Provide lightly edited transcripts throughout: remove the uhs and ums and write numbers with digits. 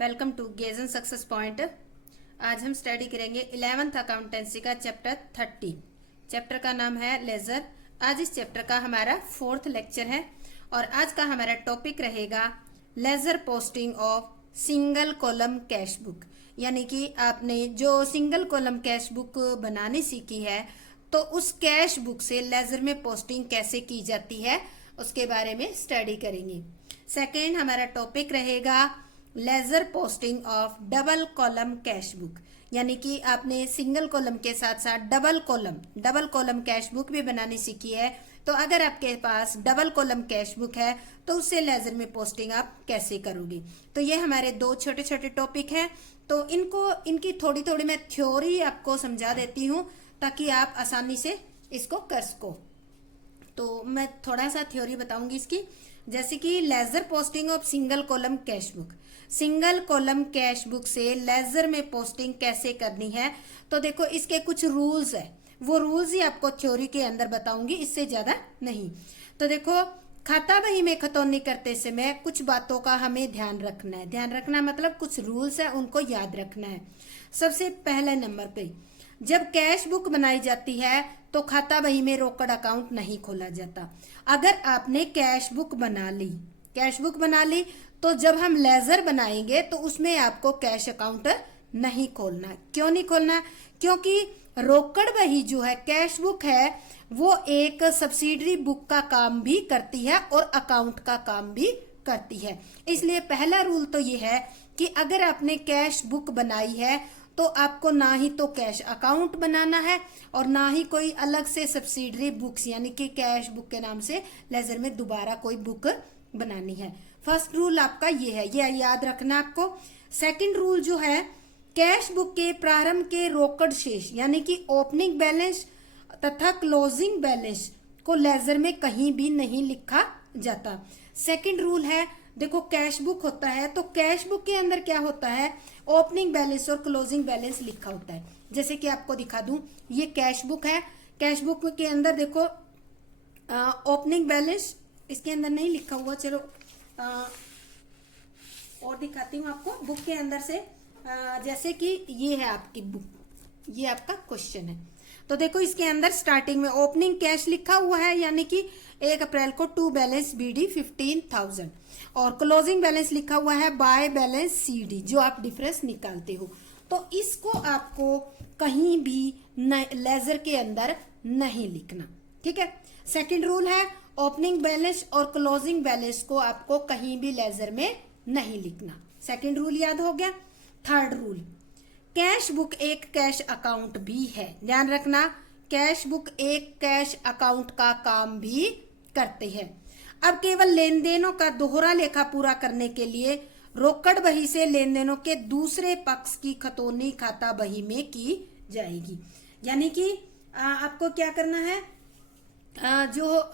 Welcome to गेजन success point. आज हम स्टडी करेंगे 11th अकाउंटेंसी का चैप्टर 30। चैप्टर का नाम है लेजर। आज इस चैप्टर का हमारा 4th लेक्चर है और आज का हमारा टॉपिक रहेगा ledger posting of single column cash book. यानी कि आपने जो सिंगल कॉलम कैश बुक बनानी सीखी है तो उस कैश बुक से लेजर में पोस्टिंग कैसे की जाती है उसके बारे में स्टडी करेंगे। सेकेंड हमारा टॉपिक रहेगा ledger posting of double column cash book. यानी कि आपने सिंगल कॉलम के साथ साथ डबल कॉलम कैश बुक भी बनानी सीखी है। तो अगर आपके पास डबल कॉलम कैश बुक है तो उससे लेजर में पोस्टिंग आप कैसे करोगे। तो ये हमारे दो छोटे छोटे टॉपिक हैं। तो इनकी थोड़ी थोड़ी मैं थ्योरी आपको समझा देती हूँ ताकि आप आसानी से इसको कर सको। तो मैं थोड़ा सा थ्योरी बताऊंगी इसकी। जैसे कि ledger posting of single column cash book, single column cash book से लेजर में पोस्टिंग कैसे करनी है। तो देखो इसके कुछ रूल्स है, वो रूल्स ही आपको थ्योरी के अंदर बताऊंगी, इससे ज्यादा नहीं। तो देखो खाता बही में खतौनी करते समय कुछ बातों का हमें ध्यान रखना है। ध्यान रखना मतलब कुछ रूल्स है उनको याद रखना है। सबसे पहले नंबर पे जब कैश बुक बनाई जाती है तो खाता बही में रोकड़ अकाउंट नहीं खोला जाता। अगर आपने कैश बुक बना ली तो जब हम लेजर बनाएंगे तो उसमें आपको कैश अकाउंट नहीं खोलना। क्यों नहीं खोलना? क्योंकि रोकड़ बही जो है कैश बुक है वो एक सब्सिडरी बुक का काम भी करती है और अकाउंट का काम भी करती है। इसलिए पहला रूल तो ये है कि अगर आपने कैश बुक बनाई है तो आपको ना ही तो कैश अकाउंट बनाना है और ना ही कोई अलग से सब्सिडरी बुक्स यानी कि कैश बुक के नाम से लेजर में दोबारा कोई बुक बनानी है। फर्स्ट रूल आपका ये है, ये याद रखना आपको। सेकंड रूल जो है कैश बुक के प्रारंभ के रोकड़ शेष यानी कि ओपनिंग बैलेंस तथा क्लोजिंग बैलेंस को लेजर में कहीं भी नहीं लिखा जाता। सेकंड रूल है देखो कैश बुक होता है तो कैश बुक के अंदर क्या होता है, ओपनिंग बैलेंस और क्लोजिंग बैलेंस लिखा होता है। जैसे कि आपको दिखा दूं, ये कैश बुक है, कैश बुक के अंदर देखो ओपनिंग बैलेंस इसके अंदर नहीं लिखा हुआ। चलो और दिखाती हूँ आपको बुक के अंदर से। जैसे कि ये है आपकी बुक, ये आपका क्वेश्चन है। तो देखो इसके अंदर स्टार्टिंग में ओपनिंग कैश लिखा हुआ है यानी कि 1 अप्रैल को टू बैलेंस बीडी 15,000 और क्लोजिंग बैलेंस लिखा हुआ है बाय बैलेंस सीडी जो आप डिफरेंस निकालते हो। तो इसको आपको कहीं भी लेजर के अंदर नहीं लिखना, ठीक है। सेकंड रूल है ओपनिंग बैलेंस और क्लोजिंग बैलेंस को आपको कहीं भी लेजर में नहीं लिखना। सेकंड रूल याद हो गया। थर्ड रूल कैश बुक एक कैश अकाउंट भी है। ध्यान रखना कैश बुक एक कैश अकाउंट का काम भी करते हैं। अब केवल लेन देनों का दोहरा लेखा पूरा करने के लिए रोकड़ बही से लेन देनों के दूसरे पक्ष की खतौनी खाता बही में की जाएगी। यानी कि आपको क्या करना है, जो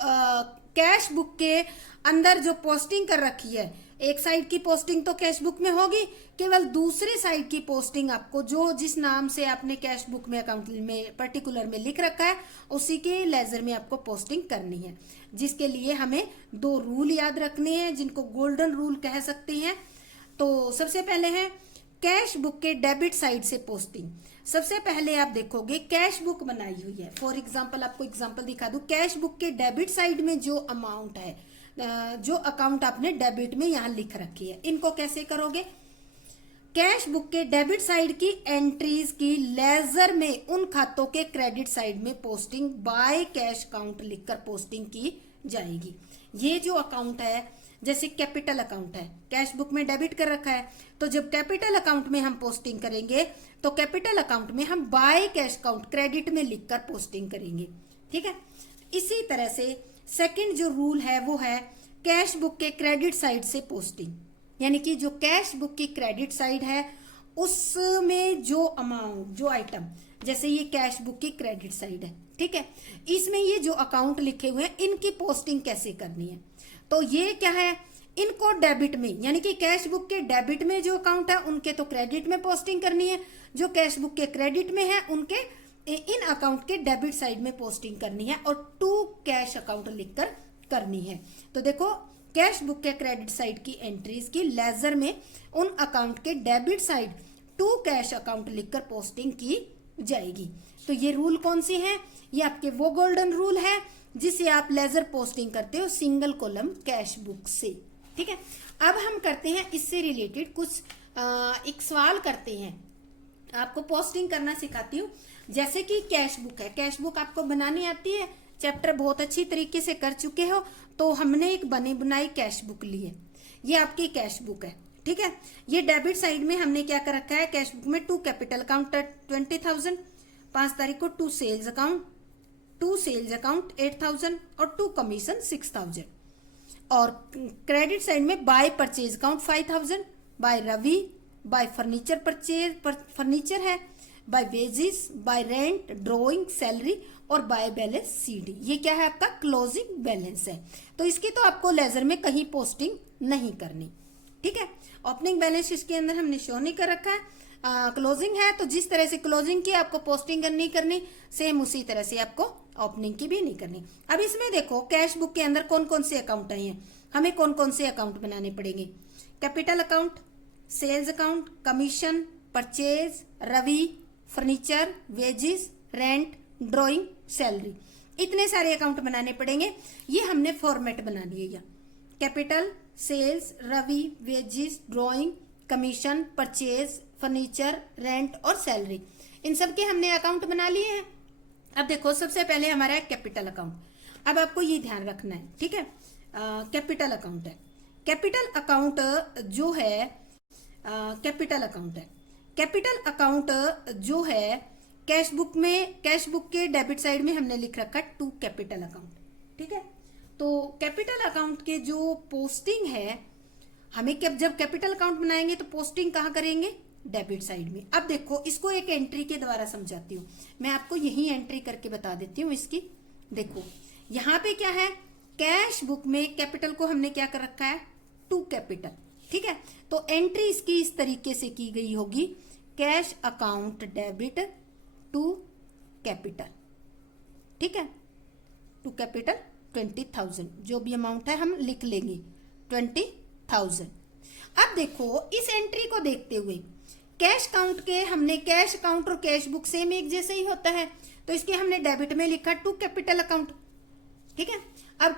कैश बुक के अंदर जो पोस्टिंग कर रखी है, एक साइड की पोस्टिंग तो कैश बुक में होगी, केवल दूसरे साइड की पोस्टिंग आपको जो जिस नाम से आपने कैश बुक में अकाउंट में पर्टिकुलर में लिख रखा है उसी के लेजर में आपको पोस्टिंग करनी है। जिसके लिए हमें 2 रूल याद रखने हैं जिनको गोल्डन रूल कह सकते हैं। तो सबसे पहले है कैश बुक के डेबिट साइड से पोस्टिंग। सबसे पहले आप देखोगे कैश बुक बनाई हुई है, फॉर एग्जांपल आपको एग्जांपल दिखा दूं, कैश बुक के डेबिट साइड में जो अमाउंट है, जो अकाउंट आपने डेबिट में यहां लिख रखी है, इनको कैसे करोगे, कैश बुक के डेबिट साइड की एंट्रीज की लेजर में उन खातों के क्रेडिट साइड में पोस्टिंग बाय कैश अकाउंट लिखकर पोस्टिंग की जाएगी। ये जो अकाउंट है जैसे कैपिटल अकाउंट है, कैश बुक में डेबिट कर रखा है, तो जब कैपिटल अकाउंट में हम पोस्टिंग करेंगे तो कैपिटल अकाउंट में हम बाय कैश अकाउंट क्रेडिट में लिखकर पोस्टिंग करेंगे, ठीक है। इसी तरह से सेकंड जो रूल है वो है कैश बुक के क्रेडिट साइड से पोस्टिंग। यानी कि जो कैश बुक की क्रेडिट साइड है उसमें जो अमाउंट, जो आइटम, जैसे ये कैश बुक की क्रेडिट साइड है, ठीक है, इसमें ये जो अकाउंट लिखे हुए हैं इनकी पोस्टिंग कैसे करनी है। तो ये क्या है, इनको डेबिट में यानी कि कैश बुक के डेबिट में जो अकाउंट है उनके तो क्रेडिट में पोस्टिंग करनी है, जो कैश बुक के क्रेडिट में है उनके इन अकाउंट के डेबिट साइड में पोस्टिंग करनी है और टू कैश अकाउंट लिखकर करनी है। तो देखो कैश बुक के क्रेडिट साइड की एंट्रीज की लेजर में उन अकाउंट के debit side to cash account लिखकर पोस्टिंग की जाएगी। तो ये रूल कौन सी है? ये आपके वो गोल्डन रूल है जिसे आप लेजर पोस्टिंग करते हो सिंगल कॉलम कैश बुक से। ठीक है, अब हम करते हैं इससे रिलेटेड कुछ एक सवाल करते हैं, आपको पोस्टिंग करना सिखाती हूँ। जैसे कि कैश बुक है, कैश बुक आपको बनानी आती है, चैप्टर बहुत अच्छी तरीके से कर चुके हो, तो हमने एक बनी बनाई कैश बुक ली है। ये आपकी कैश बुक है। ठीक है, ये डेबिट साइड में हमने क्या कर रखा है, कैश बुक में टू कैपिटल अकाउंट 20,000, 5 तारीख को टू सेल्स अकाउंट 8,000 और टू कमीशन 6,000। और क्रेडिट साइड में by purchase account 5,000, by Ravi, by furniture furniture है, by wages, by rent, drawing, salary और बाय बैलेंस सीडी। ये क्या है? आपका क्लोजिंग बैलेंस है। तो इसकी तो आपको लेजर में कहीं पोस्टिंग नहीं करनी। ठीक है, ओपनिंग बैलेंस इसके अंदर हमने शो नहीं कर रखा है। क्लोजिंग है तो जिस तरह से क्लोजिंग की आपको पोस्टिंग नहीं करनी, सेम उसी तरह से आपको ओपनिंग की भी नहीं करनी। अब इसमें देखो कैश बुक के अंदर कौन कौन से अकाउंट आए हैं, हमें कौन कौन से अकाउंट बनाने पड़ेंगे। Capital account, sales account, commission, purchase, Ravi, furniture, wages, rent, drawing, salary, इतने सारे अकाउंट बनाने पड़ेंगे। ये हमने फॉर्मेट बना दिए, capital, sales, Ravi, wages, drawing, commission, purchase, furniture, rent और सैलरी, इन सब के हमने अकाउंट बना लिए हैं। अब देखो सबसे पहले हमारा है कैपिटल अकाउंट। अब आपको ये ध्यान रखना है, ठीक है, कैपिटल अकाउंट है। कैपिटल अकाउंट जो है कैपिटल अकाउंट है, कैपिटल अकाउंट जो है कैश बुक में, कैश बुक के डेबिट साइड में हमने लिख रखा है टू कैपिटल अकाउंट। ठीक है, तो कैपिटल अकाउंट के जो पोस्टिंग है, हमें जब कैपिटल अकाउंट बनाएंगे तो पोस्टिंग कहाँ करेंगे? डेबिट साइड में। अब देखो इसको एक एंट्री के द्वारा समझाती हूँ, मैं आपको यही एंट्री करके बता देती हूँ इसकी। देखो यहाँ पे क्या है, कैश बुक में कैपिटल को हमने क्या कर रखा है? To capital. ठीक है, तो एंट्री इसकी इस तरीके से की गई होगी, cash account debit to capital. ठीक है, टू कैपिटल 20,000, जो भी अमाउंट है हम लिख लेंगे 20,000। अब देखो इस एंट्री को देखते हुए कैश अकाउंट के हमने, कैश अकाउंट और कैश बुक सेम एक जैसे ही होता है, तो इसके हमने डेबिट में लिखा टू कैपिटल अकाउंट। ठीक है, अब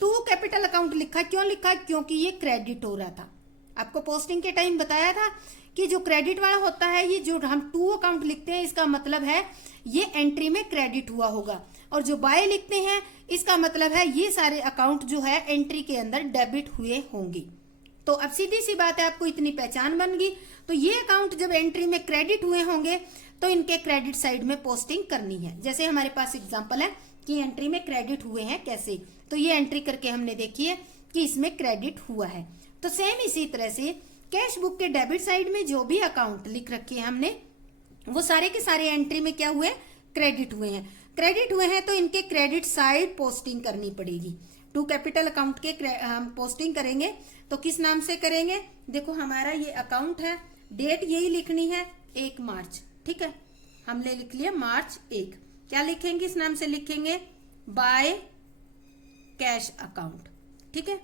टू कैपिटल अकाउंट लिखा, क्यों लिखा? क्योंकि ये क्रेडिट हो रहा था। आपको पोस्टिंग के टाइम बताया था कि जो क्रेडिट वाला होता है, ये जो हम टू अकाउंट लिखते हैं इसका मतलब है ये एंट्री में क्रेडिट हुआ होगा, और जो बाय लिखते हैं इसका मतलब है ये सारे अकाउंट जो है एंट्री के अंदर डेबिट हुए होंगे। तो अब सीधी सी बात है, आपको इतनी पहचान बन गई। तो ये अकाउंट जब एंट्री में क्रेडिट हुए होंगे तो इनके क्रेडिट साइड में पोस्टिंग करनी है। जैसे हमारे पास एग्जांपल है कि एंट्री में क्रेडिट हुए हैं कैसे, तो ये एंट्री करके हमने देखी है कि इसमें क्रेडिट हुआ है। तो सेम इसी तरह से कैश बुक के डेबिट साइड में जो भी अकाउंट लिख रखे हैं हमने, वो सारे के सारे एंट्री में क्या हुए? क्रेडिट हुए हैं। क्रेडिट हुए हैं तो इनके क्रेडिट साइड पोस्टिंग करनी पड़ेगी। टू कैपिटल अकाउंट के हम पोस्टिंग करेंगे तो किस नाम से करेंगे? देखो हमारा ये अकाउंट है, डेट यही लिखनी है 1 मार्च। ठीक है, हमने लिख लिया मार्च 1। क्या लिखेंगे? इस नाम से लिखेंगे बाय कैश अकाउंट। ठीक है,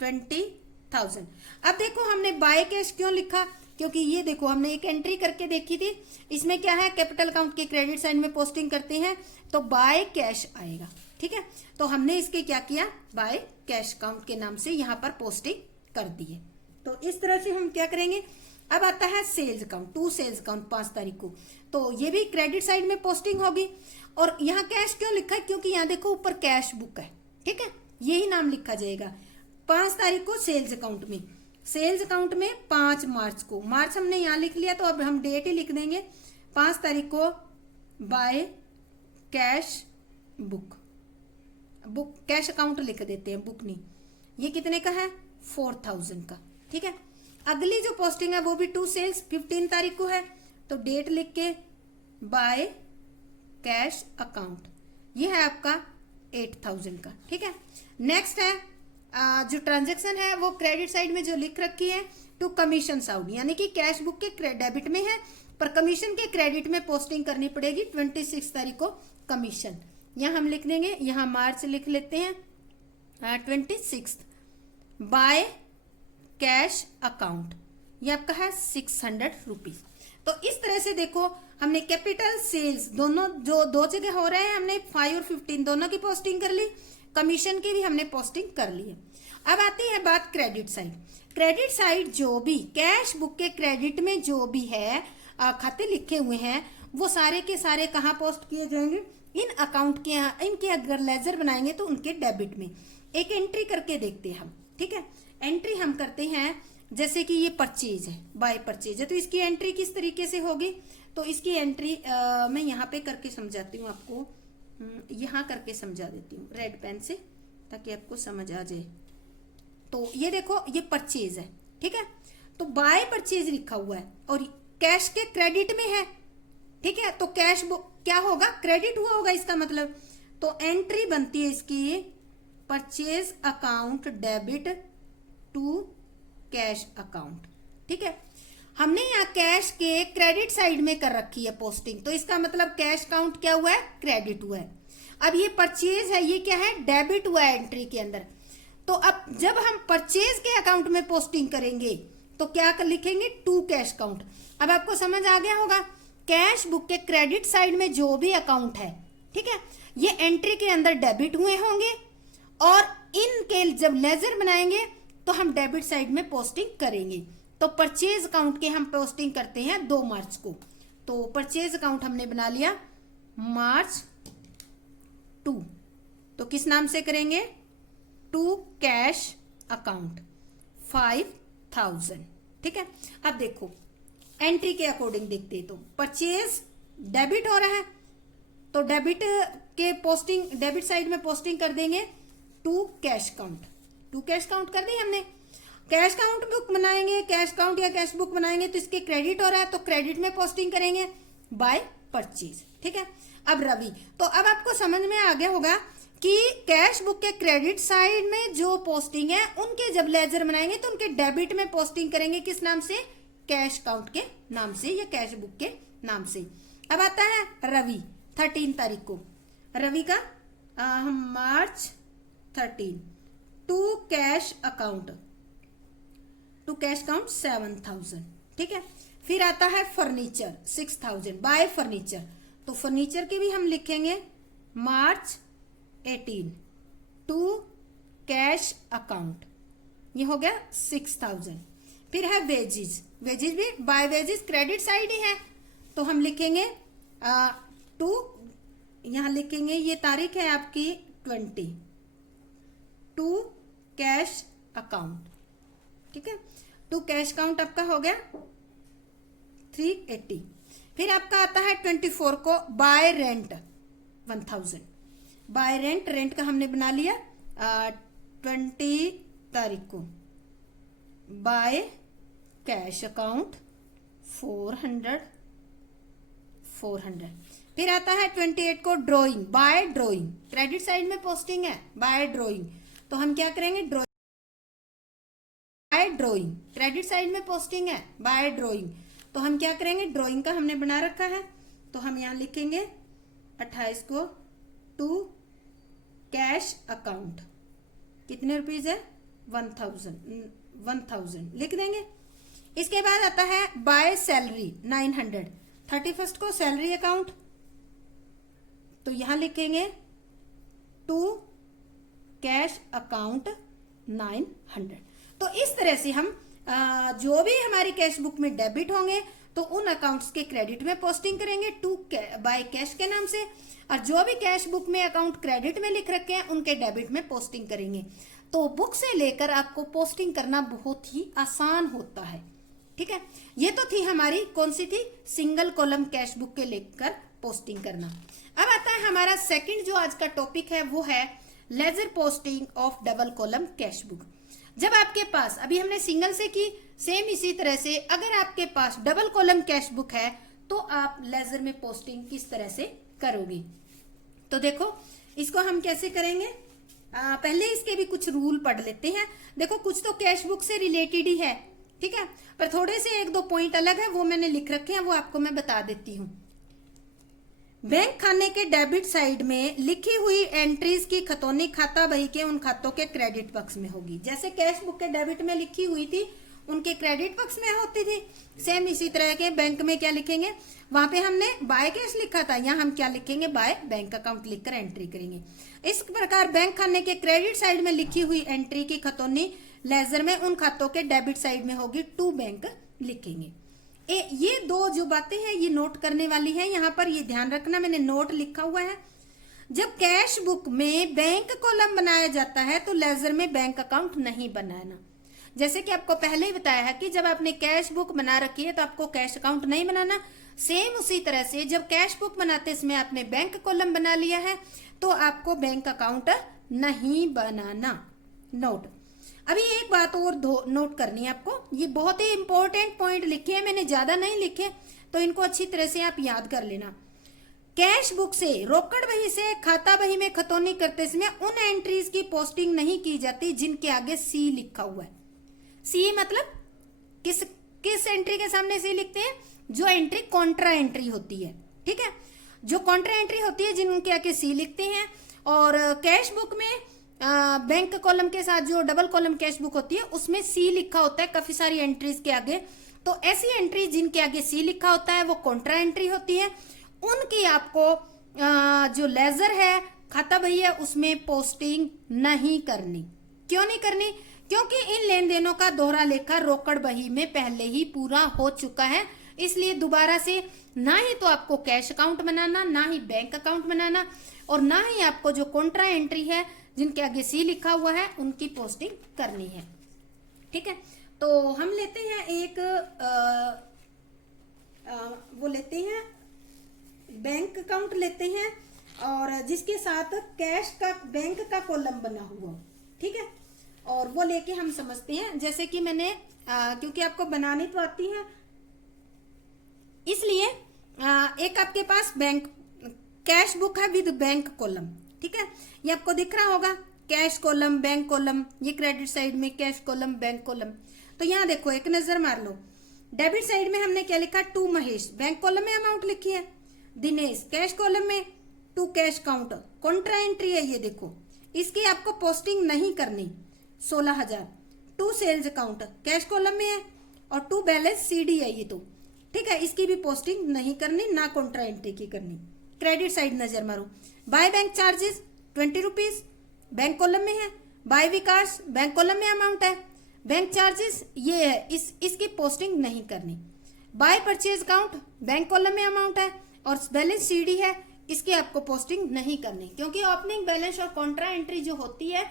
20,000। अब देखो हमने बाय कैश क्यों लिखा? क्योंकि ये देखो हमने एक एंट्री करके देखी थी, इसमें क्या है, कैपिटल अकाउंट के क्रेडिट साइड में पोस्टिंग करते हैं तो बाय कैश आएगा। ठीक है, तो हमने इसके क्या किया, बाय कैश अकाउंट के नाम से यहाँ पर पोस्टिंग कर दी है। तो इस तरह से हम क्या करेंगे। अब आता है sales account, to sales account 5 तारीख को, तो ये भी क्रेडिट साइड में पोस्टिंग होगी। और यहाँ कैश क्यों लिखा है? क्योंकि यहाँ देखो ऊपर कैश बुक है। ठीक है, यही नाम लिखा जाएगा। 5 तारीख को सेल्स अकाउंट में, सेल्स अकाउंट में 5 मार्च को, मार्च हमने यहाँ लिख लिया तो अब हम डेट ही लिख देंगे 5 तारीख को by cash book. Book cash account लिख देते हैं, बुक नहीं। ये कितने का है? 4,000 का। ठीक है, अगली जो पोस्टिंग है वो भी टू सेल्स 15 तारीख को है, तो डेट लिख के बाय कैश अकाउंट, ये है आपका 8,000 का। ठीक है, नेक्स्ट है जो ट्रांजेक्शन है वो क्रेडिट साइड में जो लिख रखी है टू कमीशन साउंड, यानी कि कैश बुक के डेबिट में है पर कमीशन के क्रेडिट में पोस्टिंग करनी पड़ेगी 26 तारीख को कमीशन। यहाँ हम लिख देंगे, यहाँ मार्च लिख लेते हैं 26, बाय कैश अकाउंट, ये आपका है 600 रुपीज। तो इस तरह से देखो हमने कैपिटल सेल्स दोनों जो दो जगह हो रहे हैं, हमने 5 और 15 दोनों की पोस्टिंग कर ली, कमीशन की भी हमने पोस्टिंग कर ली है। अब आती है बात क्रेडिट साइड। क्रेडिट साइड जो भी कैश बुक के क्रेडिट में जो भी है खाते लिखे हुए हैं वो सारे के सारे कहाँ पोस्ट किए जाएंगे, इन अकाउंट के यहाँ। इनके अगर लेजर बनाएंगे तो उनके डेबिट में। एक एंट्री करके देखते हैं हम, ठीक है। एंट्री हम करते हैं, जैसे कि ये परचेज है, बाय परचेज है, तो इसकी एंट्री किस तरीके से होगी, तो इसकी एंट्री मैं यहाँ पे करके समझाती हूँ आपको, यहाँ करके समझा देती हूँ रेड पेन से, ताकि आपको समझ आ जाए। तो ये देखो ये परचेज है, ठीक है, तो बाय परचेज लिखा हुआ है और कैश के क्रेडिट में है, ठीक है, तो कैश क्या होगा, क्रेडिट हुआ होगा इसका मतलब। तो एंट्री बनती है इसकी purchase account debit to cash account, ठीक है। हमने यहाँ कैश के क्रेडिट साइड में कर रखी है पोस्टिंग, तो इसका मतलब कैश काउंट क्या हुआ है, क्रेडिट हुआ है। अब ये परचेज है, ये क्या है, डेबिट हुआ है एंट्री के अंदर। तो अब जब हम परचेज के अकाउंट में पोस्टिंग करेंगे तो क्या कर लिखेंगे, टू कैश काउंट। अब आपको समझ आ गया होगा, कैश बुक के क्रेडिट साइड में जो भी अकाउंट है, ठीक है, ये एंट्री के अंदर डेबिट हुए होंगे और इनके जब लेजर बनाएंगे तो हम डेबिट साइड में पोस्टिंग करेंगे। तो परचेज अकाउंट के हम पोस्टिंग करते हैं 2 मार्च को। तो परचेज अकाउंट हमने बना लिया मार्च 2, तो किस नाम से करेंगे, टू कैश अकाउंट 5000, ठीक है। अब देखो एंट्री के अकॉर्डिंग देखते हैं, तो परचेज डेबिट हो रहा है तो डेबिट के पोस्टिंग डेबिट साइड में पोस्टिंग कर देंगे to cash account. To cash account कर दी हमने। कैश काउंट बुक बनाएंगे, कैश काउंट या कैश बुक बनाएंगे तो इसके क्रेडिट हो रहा है तो क्रेडिट में पोस्टिंग करेंगे बाय परचेज, ठीक है। अब रवि, तो अब आपको समझ में आ गया होगा कि कैश बुक के क्रेडिट साइड में जो पोस्टिंग है उनके जब लेजर बनाएंगे तो उनके डेबिट में पोस्टिंग करेंगे किस नाम से, कैश काउंट के नाम से या कैश बुक के नाम से। अब आता है रवि 13 तारीख को, रवि का हम मार्च 13 टू कैश अकाउंट 7000, ठीक है। फिर आता है फर्नीचर 6000 बाय फर्नीचर, तो फर्नीचर की भी हम लिखेंगे मार्च 18 टू कैश अकाउंट, ये हो गया 6000। फिर है वेजेस, वेजेस भी बाय वेजेस क्रेडिट साइड ही है तो हम लिखेंगे टू, यहां लिखेंगे ये तारीख है आपकी 20 टू कैश अकाउंट, ठीक है। टू कैश अकाउंट आपका हो गया 380। फिर आपका आता है 24 को bye rent 1000, bye rent, rent का हमने बना लिया 20 तारीख को, बाय कैश अकाउंट 400। फिर आता है 28 को drawing by drawing, credit side में पोस्टिंग है बाय ड्राइंग, तो हम क्या करेंगे बाय ड्राइंग, क्रेडिट साइड में पोस्टिंग है बाय ड्राइंग, तो हम क्या करेंगे, ड्राइंग का हमने बना रखा है तो हम यहां लिखेंगे 28 को टू कैश अकाउंट, कितने रुपीज है 1000 लिख देंगे। इसके बाद आता है बाय सैलरी 900, 31 को सैलरी अकाउंट, तो यहां लिखेंगे टू कैश अकाउंट 900। तो इस तरह से हम जो भी हमारी कैश बुक में डेबिट होंगे तो उन अकाउंट्स के क्रेडिट में पोस्टिंग करेंगे टू बाय कैश के नाम से, और जो भी कैश बुक में अकाउंट क्रेडिट में लिख रखे हैं उनके डेबिट में पोस्टिंग करेंगे। तो बुक से लेकर आपको पोस्टिंग करना बहुत ही आसान होता है, ठीक है। ये तो थी हमारी कौन सी थी, सिंगल कॉलम कैश बुक के लेकर पोस्टिंग करना। अब आता है हमारा सेकंड जो आज का टॉपिक है वो है ledger posting of double column cash book. जब आपके पास, अभी हमने सिंगल से की, सेम इसी तरह से अगर आपके पास डबल कॉलम कैश बुक है तो आप लेजर में पोस्टिंग किस तरह से करोगे। तो देखो इसको हम कैसे करेंगे, पहले इसके भी कुछ रूल पढ़ लेते हैं। देखो कुछ तो कैश बुक से रिलेटेड ही है, ठीक है, पर थोड़े से 1-2 पॉइंट अलग है वो मैंने लिख रखे हैं, वो आपको मैं बता देती हूँ। बैंक खाने के डेबिट साइड में लिखी हुई एंट्रीज की खतौनी खाता बही के उन खातों के क्रेडिट पक्ष में होगी। जैसे कैश बुक के डेबिट में लिखी हुई थी उनके क्रेडिट पक्ष में होती थी, सेम इसी तरह के बैंक में क्या लिखेंगे, वहां पे हमने बाय कैश लिखा था, यहाँ हम क्या लिखेंगे, बाय बैंक अकाउंट लिखकर एंट्री करेंगे। इस प्रकार बैंक खाने के क्रेडिट साइड में लिखी हुई एंट्री की खतौनी लेजर में उन खातों के डेबिट साइड में होगी, टू बैंक लिखेंगे। ये दो जो बातें हैं ये नोट करने वाली है। यहाँ पर ये ध्यान रखना, मैंने नोट लिखा हुआ है। जब कैश बुक में बैंक कॉलम बनाया जाता है तो लेजर में बैंक अकाउंट नहीं बनाना। जैसे कि आपको पहले ही बताया है कि जब आपने कैश बुक बना रखी है तो आपको कैश अकाउंट नहीं बनाना। सेम उसी तरह से जब कैश बुक बनाते इसमें आपने बैंक कॉलम बना लिया है तो आपको बैंक अकाउंट नहीं बनाना। नोट। अभी एक बात और नोट करनी है आपको, ये बहुत ही इंपॉर्टेंट पॉइंट लिखे हैं मैंने, ज्यादा नहीं लिखे, तो इनको अच्छी तरह से आप याद कर लेना। कैश बुक से रोकड़ बही से खाता बही में खतौनी करते समय उन एंट्रीज की पोस्टिंग नहीं की जाती जिनके आगे सी लिखा हुआ है। सी मतलब किस एंट्री के सामने सी लिखते हैं, जो एंट्री कॉन्ट्रा एंट्री होती है, ठीक है, जो कॉन्ट्रा एंट्री होती है जिनके आगे सी लिखते हैं। और कैश बुक में बैंक कॉलम के साथ जो डबल कॉलम कैश बुक होती है उसमें सी लिखा होता है काफी सारी एंट्रीज के आगे, तो ऐसी एंट्री जिनके आगे सी लिखा होता है वो कॉन्ट्रा एंट्री होती है। उनकी आपको जो लेजर है खाता बही है उसमें पोस्टिंग नहीं करनी। क्यों नहीं करनी, क्योंकि इन लेन देनों का दोहरा लेखा रोकड़ बही में पहले ही पूरा हो चुका है, इसलिए दोबारा से ना ही तो आपको कैश अकाउंट बनाना, ना ही बैंक अकाउंट बनाना, और ना ही आपको जो कॉन्ट्रा एंट्री है जिनके आगे सी लिखा हुआ है उनकी पोस्टिंग करनी है। ठीक है, तो हम लेते हैं एक वो लेते हैं बैंक अकाउंट लेते हैं और जिसके साथ कैश का बैंक का कॉलम बना हुआ, ठीक है, और वो लेके हम समझते हैं। जैसे कि मैंने क्योंकि आपको बनानी तो आती है इसलिए एक आपके पास बैंक कैश बुक है विद बैंक कॉलम, ठीक है, ये आपको दिख रहा होगा, कैश कॉलम बैंक कॉलम, ये क्रेडिट साइड में कैश कॉलम बैंक कॉलम। तो यहाँ देखो एक नजर मार लो, डेबिट साइड में हमने क्या लिखा, टू महेश, बैंक कॉलम में अमाउंट लिखी है, दिनेश कैश कॉलम में, to cash account contra entry है, ये देखो इसकी आपको पोस्टिंग नहीं करनी, 16,000, to sales account cash column में है और टू बैलेंस सीडी है ये, तो ठीक है, इसकी भी पोस्टिंग नहीं करनी, ना कॉन्ट्रा एंट्री की करनी। क्रेडिट साइड नजर मारो, by bank charges 20 rupees bank column में है, बाय विकास बैंक कॉलम में अमाउंट है, बैंक चार्जेस ये है, इसकी पोस्टिंग नहीं करनी। Bye purchase account bank column में अमाउंट है और बैलेंस सीडी है, इसकी आपको पोस्टिंग नहीं करनी, क्योंकि ओपनिंग बैलेंस और कॉन्ट्रा एंट्री जो होती है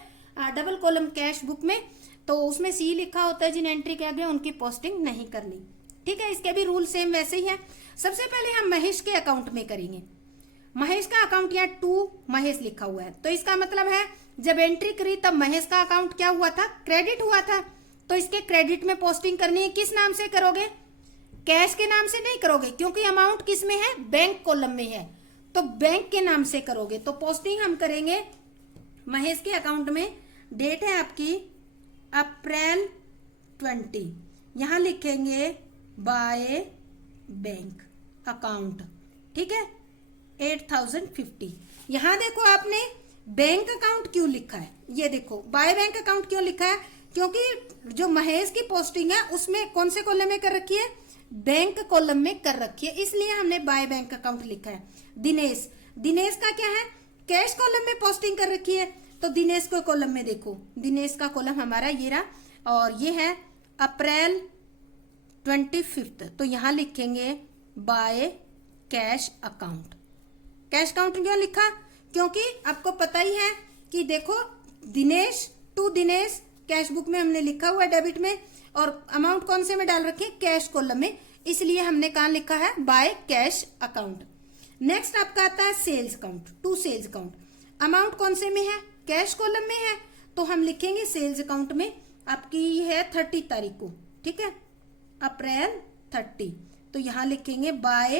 डबल कॉलम कैश बुक में, तो उसमें सी लिखा होता है जिन एंट्री के आगे, उनकी पोस्टिंग नहीं करनी। ठीक है, इसके भी रूल सेम वैसे ही है। सबसे पहले हम महेश के अकाउंट में करेंगे। महेश का अकाउंट यहाँ टू महेश लिखा हुआ है, तो इसका मतलब है जब एंट्री करी तब महेश का अकाउंट क्या हुआ था, क्रेडिट हुआ था, तो इसके क्रेडिट में पोस्टिंग करनी है। किस नाम से करोगे, कैश के नाम से नहीं करोगे, क्योंकि अमाउंट किस में है, बैंक कॉलम में है, तो बैंक के नाम से करोगे। तो पोस्टिंग हम करेंगे महेश के अकाउंट में, डेट है आपकी अप्रैल 20, यहां लिखेंगे बाय बैंक अकाउंट, ठीक है, 8050। यहां देखो आपने बैंक अकाउंट क्यों लिखा है, ये देखो बाय बैंक अकाउंट क्यों लिखा है, क्योंकि जो महेश की पोस्टिंग है उसमें कौन से कॉलम में कर रखी है, बैंक कॉलम में कर रखी है, इसलिए हमने बाय बैंक अकाउंट लिखा है। दिनेश, दिनेश का क्या है, कैश कॉलम में पोस्टिंग कर रखी है, तो दिनेश को कॉलम में देखो, दिनेश का कॉलम हमारा ये रहा और ये है अप्रैल 25, तो यहां लिखेंगे by cash account. Cash account क्यों लिखा, क्योंकि आपको पता ही है कि देखो Dinesh to Dinesh cash book में हमने लिखा हुआ है डेबिट में, और अमाउंट कौन से में डाल रखे, कैश कॉलम में, इसलिए हमने कहां लिखा है, बाय कैश अकाउंट। नेक्स्ट आपका आता है sales account, to sales account, amount कौन से में है, कैश कॉलम में है, तो हम लिखेंगे सेल्स अकाउंट में, आपकी है 30 तारीख को, ठीक है, अप्रैल 30, तो यहां लिखेंगे बाय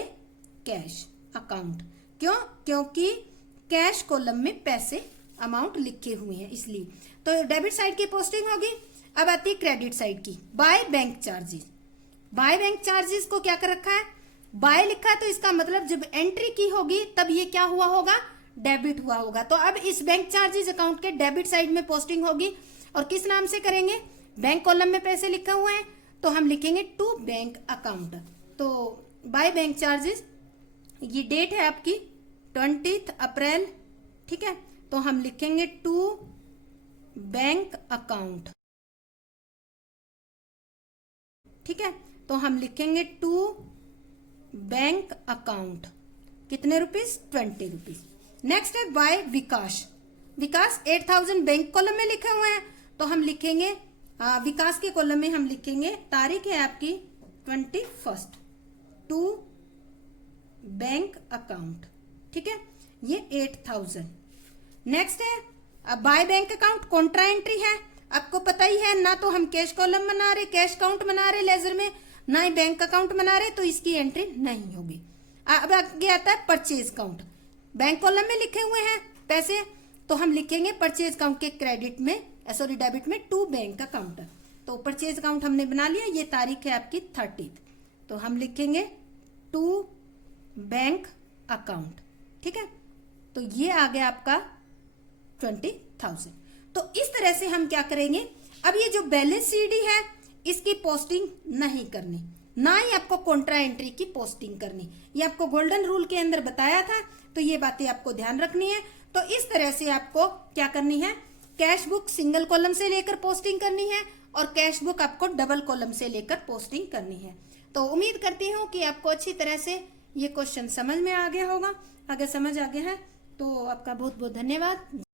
कैश अकाउंट। क्यों, क्योंकि कैश कॉलम में पैसे अमाउंट लिखे हुए हैं इसलिए। तो डेबिट साइड की पोस्टिंग होगी। अब आती है क्रेडिट साइड की, by bank charges. By bank charges को क्या कर रखा है, बाय लिखा है तो इसका मतलब जब एंट्री की होगी तब ये क्या हुआ होगा, डेबिट हुआ होगा। तो अब इस बैंक चार्जेस अकाउंट के डेबिट साइड में पोस्टिंग होगी और किस नाम से करेंगे, बैंक कॉलम में पैसे लिखा हुआ है तो हम लिखेंगे टू बैंक अकाउंट। तो बाय बैंक चार्जेस, ये डेट है आपकी 20 अप्रैल, ठीक है, तो हम लिखेंगे टू बैंक अकाउंट, ठीक है, तो हम लिखेंगे टू बैंक अकाउंट, कितने रुपीस, 20 रुपीज। नेक्स्ट है बाय विकास, विकास 8000 बैंक कॉलम में लिखे हुए हैं तो हम लिखेंगे विकास के कॉलम में हम लिखेंगे, तारीख है आपकी 21 टू बैंक अकाउंट, ठीक है, ये 8000। नेक्स्ट है by bank account Contra entry है, आपको पता ही है ना, तो हम कैश कॉलम बना रहे, कैश काउंट बना रहे लेजर में, ना ही बैंक अकाउंट बना रहे, तो इसकी एंट्री नहीं होगी। अब आगे आता है परचेज काउंट, बैंक कॉलम में लिखे हुए हैं पैसे तो हम लिखेंगे परचेज काउंट के क्रेडिट में, सॉरी डेबिट में टू बैंक अकाउंट। तो परचेज अकाउंट हमने बना लिया, ये तारीख है आपकी 30, तो हम लिखेंगे टू बैंक अकाउंट, ठीक है, तो ये आ गया आपका 20,000। तो इस तरह से हम क्या करेंगे, अब ये जो बैलेंस सीडी है इसकी पोस्टिंग नहीं करनी, ना ही आपको कॉन्ट्रा एंट्री की पोस्टिंग करनी, ये आपको गोल्डन रूल के अंदर बताया था, तो ये बातें आपको ध्यान रखनी है। तो इस तरह से आपको क्या करनी है, कैश बुक सिंगल कॉलम से लेकर पोस्टिंग करनी है और कैश बुक आपको डबल कॉलम से लेकर पोस्टिंग करनी है। तो उम्मीद करती हूँ कि आपको अच्छी तरह से ये क्वेश्चन समझ में आ गया होगा। अगर समझ आ गया है तो आपका बहुत बहुत धन्यवाद।